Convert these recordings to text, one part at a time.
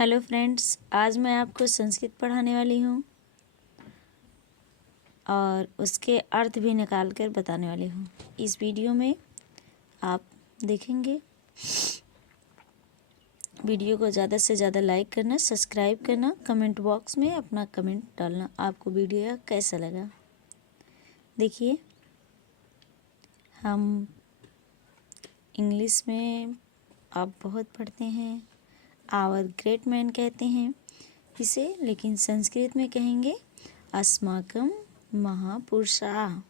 Hello friends, आज मैं आपको संस्कृत पढ़ाने वाली हूँ और उसके अर्थ भी निकाल कर बताने वाली हूँ। इस वीडियो में आप देखेंगे। वीडियो को ज़्यादा से ज़्यादा लाइक करना, सब्सक्राइब करना, कमेंट बॉक्स में अपना कमेंट डालना। आपको वीडियो कैसा लगा देखिए। हम इंग्लिश में आप बहुत पढ़ते हैं, आवर ग्रेट मैन कहते हैं इसे, लेकिन संस्कृत में कहेंगे अस्माकं महापुरुषा।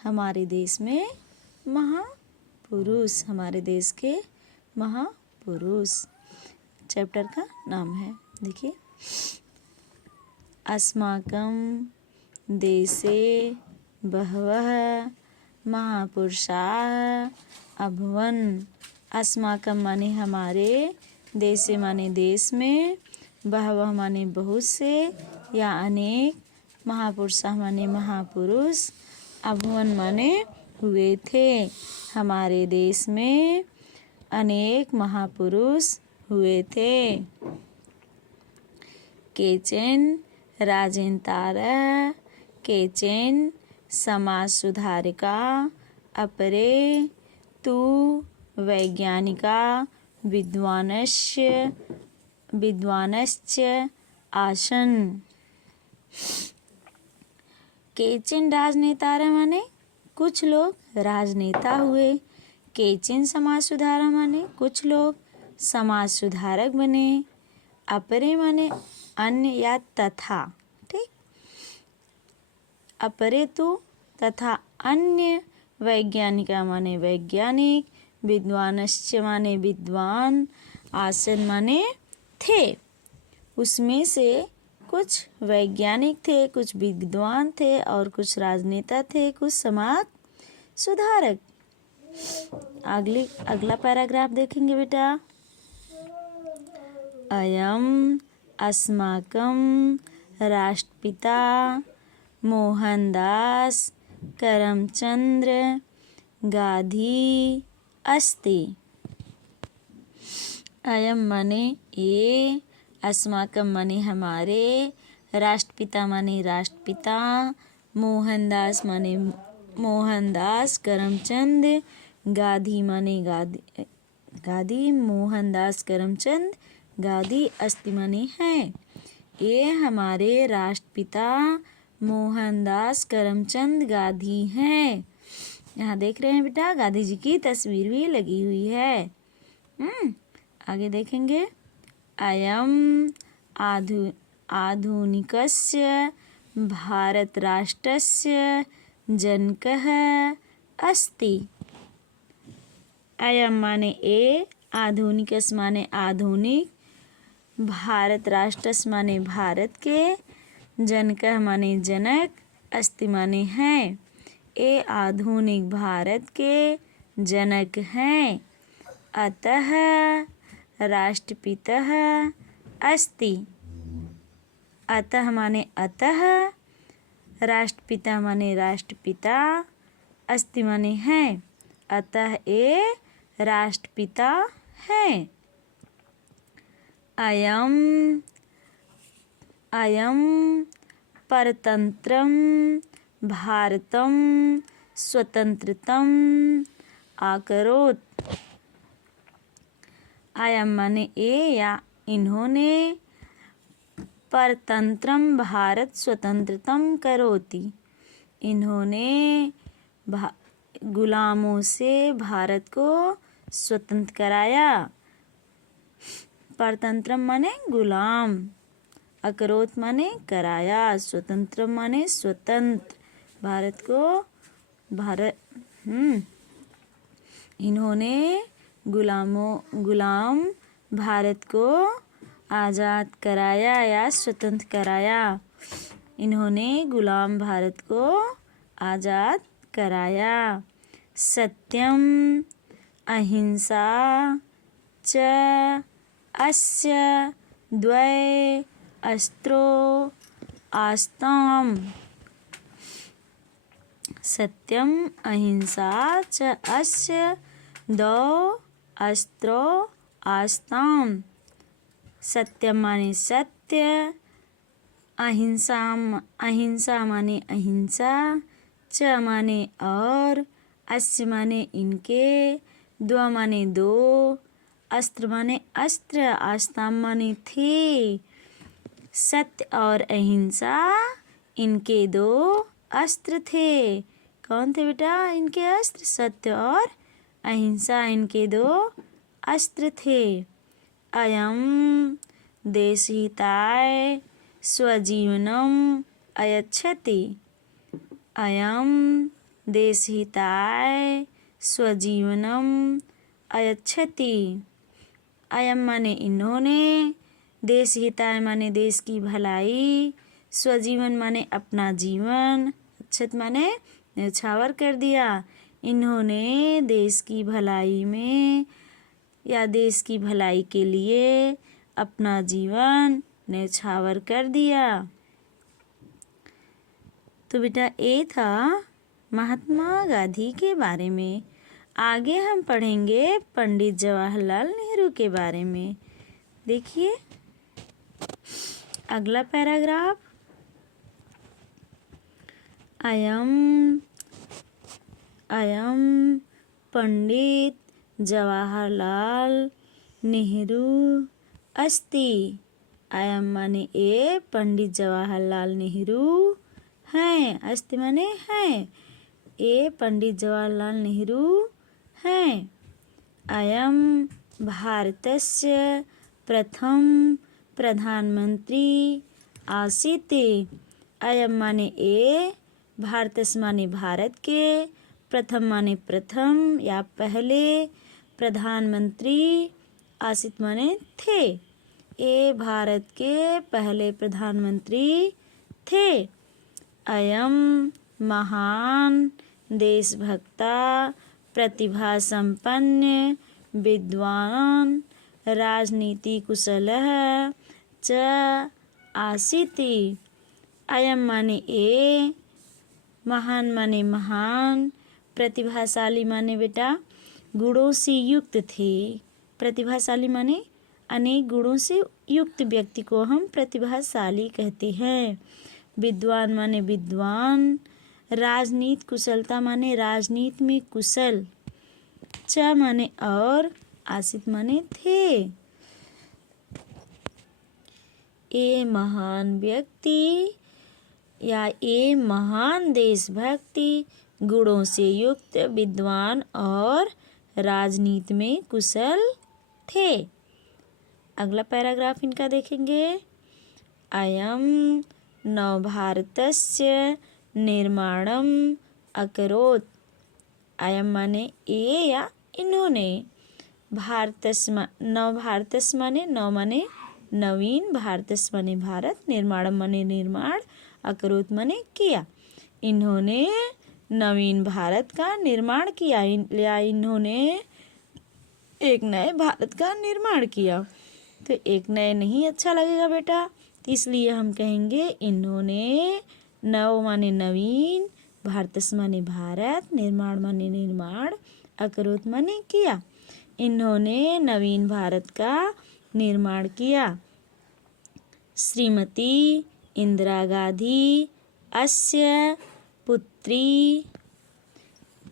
हमारे देश में महापुरुष, हमारे देश के महापुरुष चैप्टर का नाम है। देखिए, अस्माकं देशे बहवः महापुरुषाः अभवन्। अस्माकं माने हमारे, देशे माने देश में, बहवः माने बहुत से या अनेक, महापुरुषाः माने महापुरुष, अभवन् माने हुए थे। हमारे देश में अनेक महापुरुष हुए थे। केचन राजनेतारः, केचन समाज सुधारका, अपरे तु वैज्ञानिका विद्वांश्च आसन्। केचन राजनेतारः माने कुछ लोग राजनेता हुए। केचन समाज सुधारक माने कुछ लोग समाज सुधारक बने। अपरे माने अन्य या तथा, ठीक। अपरे तो तथा अन्य, वैज्ञानिका माने वैज्ञानिक, विद्वांश्च माने विद्वान, आसन माने थे। उसमें से कुछ वैज्ञानिक थे, कुछ विद्वान थे और कुछ राजनेता थे, कुछ समाज सुधारक। अगला पैराग्राफ देखेंगे बेटा। अयम अस्माकं राष्ट्रपिता मोहनदास करमचंद्र गांधी अस्ति। अयम माने ये, अस्माकं माने हमारे, राष्ट्रपिता माने राष्ट्रपिता, मोहनदास माने मोहनदास, करमचंद, गांधी माने गांधी, मोहनदास करमचंद गांधी, अस्ति माने है। ये हमारे राष्ट्रपिता मोहनदास करमचंद गांधी हैं। यहाँ देख रहे हैं बेटा, गांधी जी की तस्वीर भी लगी हुई है। आगे देखेंगे। अयम आधुनिकस्य भारत राष्ट्रस्य जनकः अस्ति। अयम माने ए, आधुनिकस माने आधुनिक, भारत राष्ट्रस माने भारत के, जनकः माने जनक, अस्ति माने है। ए आधुनिक भारत के जनक हैं। अतः राष्ट्रपितः अस्ति। अतः माने अतः, राष्ट्रपिता माने राष्ट्रपिता, अस्ति माने है। अतः ए राष्ट्रपिता है। अयम परतंत्रम भारतम स्वतंत्रतम आकरोत्। अयम माने ए या इन्होंने, परतंत्रम भारत स्वतंत्रतम करोति, इन्होंने गुलामों से भारत को स्वतंत्र कराया। परतंत्रम माने गुलाम, अकरोत माने कराया, स्वतंत्र माने स्वतंत्र, भारत को इन्होंने गुलाम भारत को आज़ाद कराया या स्वतंत्र कराया। इन्होंने गुलाम भारत को आज़ाद कराया। सत्यम अहिंसा च अस्य द्वय अस्त्रो आस्ताम। सत्यम अहिंसा च अस्य द्वौ अस्त्रो आस्ताम। सत्यम माने सत्य, अहिंसा माने अहिंसा, च माने और, अस्य माने इनके, द्व माने दो, अस्त्र माने अस्त्र, आस्ताम माने थे। सत्य और अहिंसा इनके दो अस्त्र थे। कौन थे बेटा इनके अस्त्र? सत्य और अहिंसा इनके दो अस्त्र थे। अयम देशहिताय स्वजीवनम अयच्छति। अयम देशहिताय स्वजीवनम अयच्छति। अयम माने इन्होंने, देशहिताय माने देश की भलाई, स्वजीवन माने अपना जीवन, अच्छत माने न्यौछावर कर दिया। इन्होंने देश की भलाई में या देश की भलाई के लिए अपना जीवन न्यौछावर कर दिया। तो बेटा ये था महात्मा गांधी के बारे में। आगे हम पढ़ेंगे पंडित जवाहरलाल नेहरू के बारे में। देखिए अगला पैराग्राफ। अयम पंडित जवाहरलाल नेहरू अस्ति। अयम माने ए पंडित जवाहरलाल नेहरू हैं, अस्ति माने हैं, ए पंडित जवाहरलाल नेहरू हैं। अयम भारतस्य प्रथम प्रधानमंत्री आसीत्। अयम माने ए, भारतस माने भारत के, प्रथम माने प्रथम या पहले, प्रधानमंत्री आसीत् माने थे, ए भारत के पहले प्रधानमंत्री थे। अयम महान देशभक्ता प्रतिभा संपन्न विद्वान राजनीति कुशलः च आसीत्। अयम माने ए, महान माने महान, प्रतिभाशाली माने बेटा गुणों से युक्त थे। प्रतिभाशाली माने अनेक गुणों से युक्त व्यक्ति को हम प्रतिभाशाली कहते हैं। विद्वान माने विद्वान, राजनीति कुशलता माने राजनीति में कुशल, च माने और, आसित माने थे। ए महान व्यक्ति या ए महान देशभक्ति गुणों से युक्त विद्वान और राजनीति में कुशल थे। अगला पैराग्राफ इनका देखेंगे। अयम नवभारतस्य निर्माणम अकरोत्। अयम माने ए या इन्होंने, नवभारतस माने नव माने नवीन, भारतस माने भारत, निर्माणम माने निर्माण, अकरोत् माने किया। इन्होंने नवीन भारत का निर्माण किया या इन्होंने एक नए भारत का निर्माण किया। तो एक नए नहीं अच्छा लगेगा बेटा, तो इसलिए हम कहेंगे इन्होंने, नव माने नवीन, भारतस माने भारत, निर्माण माने निर्माण, अकरोत् माने किया। इन्होंने नवीन भारत का निर्माण किया। श्रीमती इंदिरा गांधी अस्य पुत्री,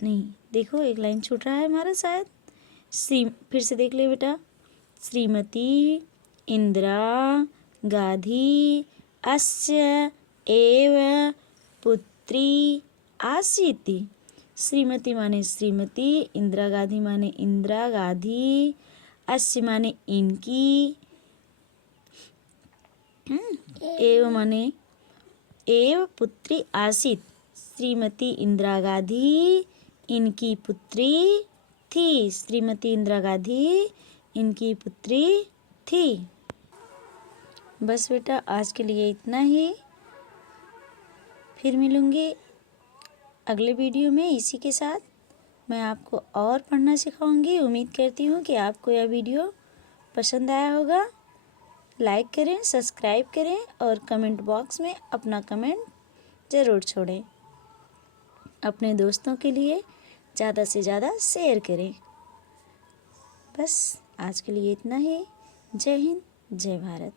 नहीं देखो एक लाइन छूट रहा है हमारा शायद, फिर से देख ले बेटा। श्रीमती इंदिरा गांधी अस्य एव पुत्री आसीत्। श्रीमती माने श्रीमती, इंदिरा गांधी माने इंदिरा गांधी, अस्य माने इनकी, एव माने एव पुत्री आसीत्। श्रीमती इंदिरा गांधी इनकी पुत्री थी। श्रीमती इंदिरा गांधी इनकी पुत्री थी। बस बेटा आज के लिए इतना ही। फिर मिलूंगी अगले वीडियो में इसी के साथ। मैं आपको और पढ़ना सिखाऊंगी। उम्मीद करती हूँ कि आपको यह वीडियो पसंद आया होगा। लाइक करें, सब्सक्राइब करें और कमेंट बॉक्स में अपना कमेंट ज़रूर छोड़ें। अपने दोस्तों के लिए ज़्यादा से ज़्यादा शेयर करें। बस आज के लिए इतना ही। जय हिंद। जय भारत।